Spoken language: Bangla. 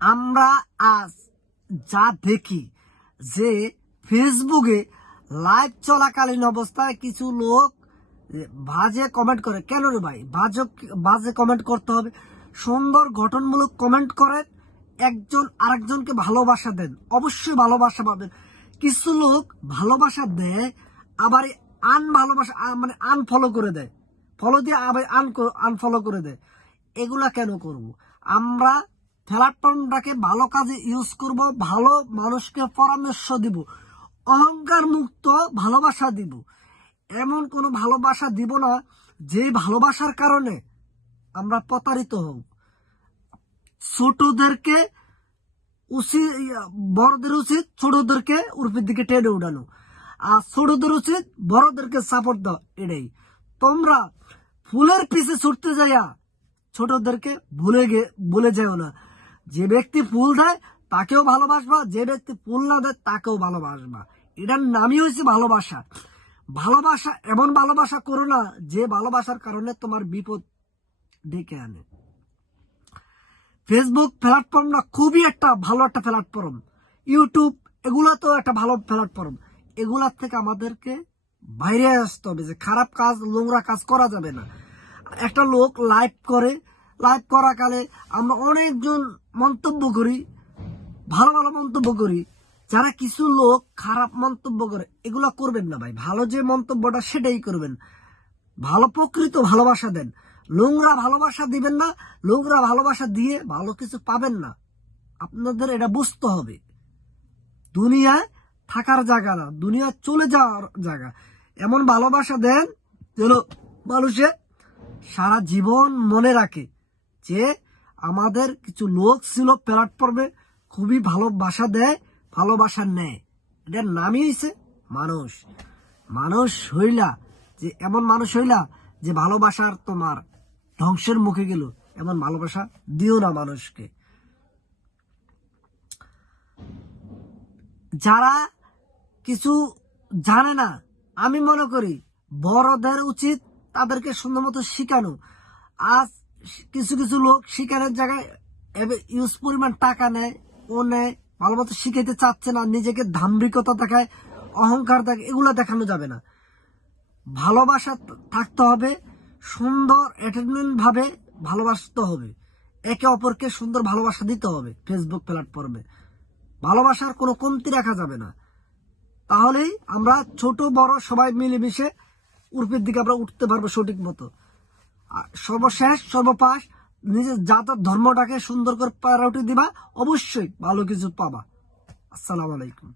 আমরা আজ যা দেখি যে ফেসবুকে লাইভ চলাকালীন অবস্থায় কিছু লোক বাজে কমেন্ট করে। কেন রে ভাই বাজে কমেন্ট করতে হবে? সুন্দর গঠনমূলক কমেন্ট করেন, একজন আরেকজনকে ভালোবাসা দেন, অবশ্যই ভালোবাসা পাবেন। কিছু লোক ভালোবাসা দেয় আবার মানে আনফলো করে দেয়, ফলো দিয়ে আবার আনফলো করে দেয়। এগুলা কেন করব? আমরা প্ল্যাটফর্মটাকে ভালো কাজে ইউজ করব, ভালো মানুষকে পরামর্শ দিব, অহংকার মুক্ত ভালোবাসা দিব। এমন কোনো ভালোবাসা দিব না যে ভালোবাসার কারণে আমরা প্রতারিত হব। ছোটদেরকে উচিত, বড়দের উচিত ছোটদেরকে উর্ফের দিকে টেনে উঠানো, আর ছোটদের উচিত বড়দেরকে সাপোর্ট দাও। এটাই। তোমরা ফুলের পিছে ছুটতে যাইয়া ছোটদেরকে ভুলে যাও না। যে ব্যক্তি ফুল দেয় তাকেও ভালোবাসবা, যে ব্যক্তি ফুল না দেয় তাকেও ভালোবাসবা। এটার নামই হয়েছে ভালোবাসা। ভালোবাসা এমন ভালোবাসা করো না যে ভালোবাসার কারণে তোমার বিপদ ডেকে আনে। ফেসবুক প্ল্যাটফর্মটা খুবই ভালো একটা প্ল্যাটফর্ম। ইউটিউব এগুলা তো একটা ভালো প্ল্যাটফর্ম। এগুলার থেকে আমাদেরকে বাইরে আসতে হবে, যে খারাপ কাজ, নোংরা কাজ করা যাবে না। একটা লোক লাইভ করাকালে আমরা অনেকজন মন্তব্য করি, ভালো ভালো মন্তব্য করি। যারা কিছু লোক খারাপ মন্তব্য করে, এগুলা করবেন না ভাই। ভালো যে মন্তব্যটা সেটাই করবেন। ভালো প্রকৃত ভালোবাসা দেন, নোংরা ভালোবাসা দিবেন না। নোংরা ভালোবাসা দিয়ে ভালো কিছু পাবেন না। আপনাদের এটা বুঝতে হবে। দুনিয়ায় থাকার জায়গা না, দুনিয়া চলে যাওয়ার জায়গা। এমন ভালোবাসা দেন যেন মানুষে সারা জীবন মনে রাখে যে আমাদের কিছু লোক ছিল প্ল্যাটফর্মে খুবই ভালোবাসা দেয়, ভালোবাসা নেয়। এটার নামই হয়েছে মানুষ। মানুষ হইলা যে এমন মানুষ হইলা যে ভালোবাসার তোমার ধ্বংসের মুখে গেল, এমন ভালোবাসা দিও না মানুষকে। যারা কিছু জানে না, আমি মনে করি বড়দের উচিত তাদেরকে সুন্দর মতো শিখানো। আজ কিছু কিছু লোক শিখানোর জায়গায় ইউজ পরিমাণ টাকা নেয়, ও নেয়, ভালো মতো শিখাইতে চাচ্ছে না, নিজেকে দাম্ভিকতা দেখায়, অহংকার দেখায়। এগুলো দেখানো যাবে না। ভালোবাসা থাকতে হবে, সুন্দর এন্টারটেইনমেন্ট ভাবে ভালোবাসতে হবে, একে অপরকে সুন্দর ভালোবাসা দিতে হবে। ফেসবুক প্ল্যাটফর্মে ভালোবাসার কোনো কমতি রাখা যাবে না। তাহলেই আমরা ছোট বড় সবাই মিলেমিশে উর্ফের দিকে আমরা উঠতে পারবো সঠিক মতো। সর্বশেষ সর্বপাশ নিজের জাতের ধর্মটাকে সুন্দর করে প্রায়োরিটি দিবা, অবশ্যই ভালো কিছু পাবা। আসসালামু আলাইকুম।